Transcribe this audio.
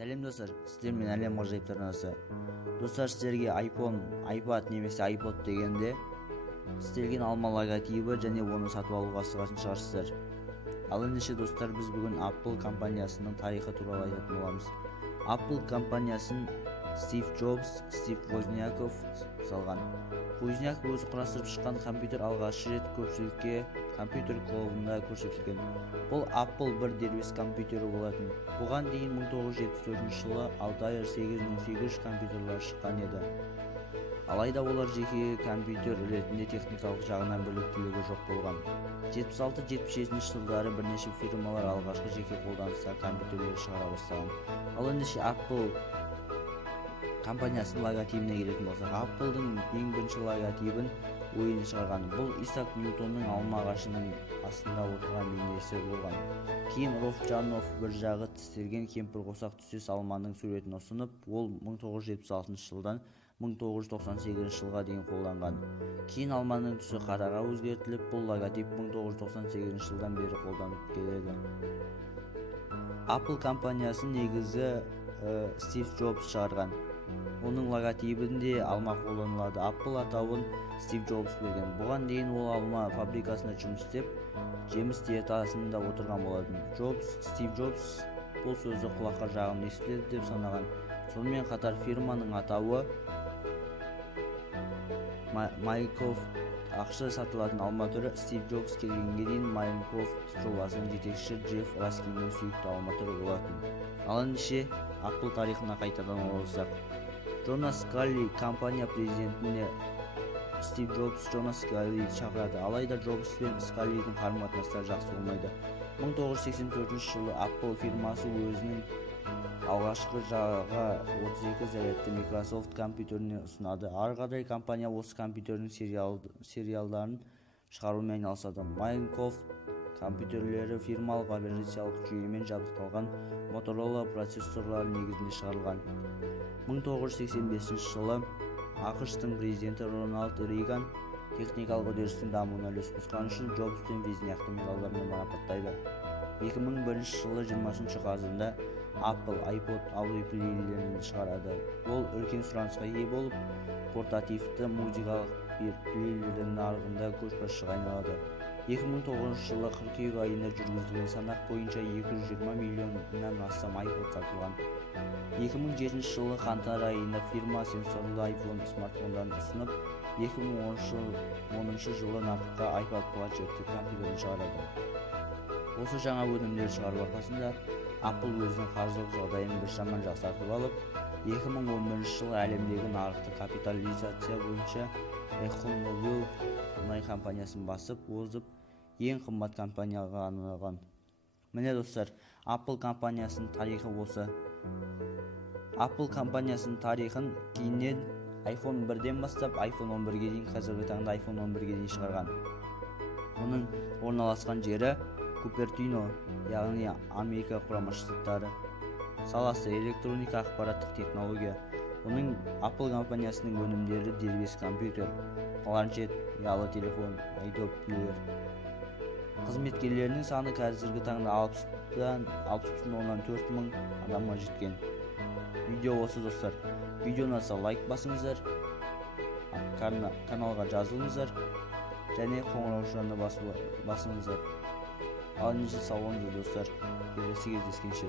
Сәлем достар, сіздер мен әлем ғажайыптар арнасы. Достар, сіздерге iPhone, iPad немесе iPod дегенде істелген алма логотипі және оны сатып алуға асығатын шығарсыздар. Ал ендеше достар, біз бүгін Apple компаниясының тарихы туралы айтатын боламыз. Apple компаниясын Стив Джобс, Стив Возняков салған. Возняков өзі құрастырып шыққан компьютер алғаш рет көпшілікке компьютер клубында көрсетілген. Бұл Apple бір дербес компьютері болатын. Бұған дейін 1974 жылы Altair 8800 компьютерлер шыққан еді. Алайда олар жеке компьютер ретінде техникалық жағынан біліктілігі жоқ болған. 76-77 жылдары бірнеше фирмалар алғашқы жеке қолданыста компьютерлер шығара бастаған. Ал ендеше Apple компаниясының логотипіне келетін болсақ, Apple'дың ең бірінші логотипін ойын шығарған. Бұл Исаак Ньютонның алма ағашының астында отырған бейнесі болған. Кейін Рофджанов бір жағы тістелген кемпірқосақ түстес алманың суретін ұсынып, ол 1976 жылдан 1998 жылға дейін қолданған. Кейін алманың түсі қараға өзгертіліп, бұл логотип 1998 жылдан бері қолданып келеді. Apple компаниясын негізі Стив Джобс шығарған. Оның логотипінде алма қолданылады. Apple атауын Стив Джобс берген. Бұған дейін ол алма фабрикасында жұмыс істеп, жеміс диетасында отырған болатын. Стив Джобс бұл сөзді құлаққа жағымды естіледі деп санаған. Сонымен қатар фирманың атауы Майкрофт. Ақша сатылатын алма түрі Стив Джобс келгенге дейін Майкрофт жобасының жетекшісі Джефф Раскиннің сүйікті алма түрі болатын. Ал ендеше Apple тарихына қайтадан оралсақ. Джонас Скалли компания президентіне Стив Джобс Джонас Скалли шақырады. Алайда Джобс пен Скаллидің қарым-қатынастары жақсы болмайды. 1984 жылы Apple фирмасы өзінің алғашқы жаға 32 зарядты Microsoft компьютеріне ұсынады. Ары қарай компания осы компьютердің сериалдарын шығарумен айналысады. Microsoft компьютерлері фирмалық операциялық жүйемен жабдықталған Motorola процессорлары негізінде шығарылған. 1985 жылы ақш-тың президенті Рональд Рейган техникалық үдерістің дамуына үлес қосқаны үшін Джобс пен Возняковты медальдармен марапаттайды. 2001 жылы 20 қазанда Apple iPod аудиоплейлерін шығарады. Ол үлкен сұранысқа ие болып, портативті музыкалық плейлердің нарығында көшбасшыға айналады. 2009 жылы қыркүйек айында жүргізілген санақ бойынша 220 миллионнан астам iPod сатылған. 2007 жылы қаңтар айында фирма сенсорлы iPhone смартфондарын ұсынып, 2010 жылы нарыққа iPad планшетті компьютерін шығарады. Осы жаңа өнімдер шығару арқасында Apple өзінің қаржылық жағдайын біршама жақсартып алып, 2011 жылы әлемдегі нарықты капитализация бойынша ExxonMobil мұнай компаниясын басып озып, ең қымбат компанияға айналған. Міне достар, Apple компаниясының тарихы осы. Apple компаниясының тарихын кейіннен iPhone 1-ден бастап iPhone 11-ге дейін, қазіргі таңда iPhone 11-ге дейін шығарған. Оның орналасқан жері Купертино, яғни Америка құрама штаттары. Саласы электроника, ақпараттық технология. Оның Apple компаниясының өнімдері дербес компьютер, планшет, ұялы телефон, аудиоплейлер. Қызметкерлерінің саны қазіргі таңда 60,4 мың адамға жеткен. Видео осы достар. Видеоны ұнаса лайк басыңыздар, каналға жазылыңыздар және қоңыраушаны басыңыздар. Ал ендеше сау болыңыздар достар. Келесі кездескенше.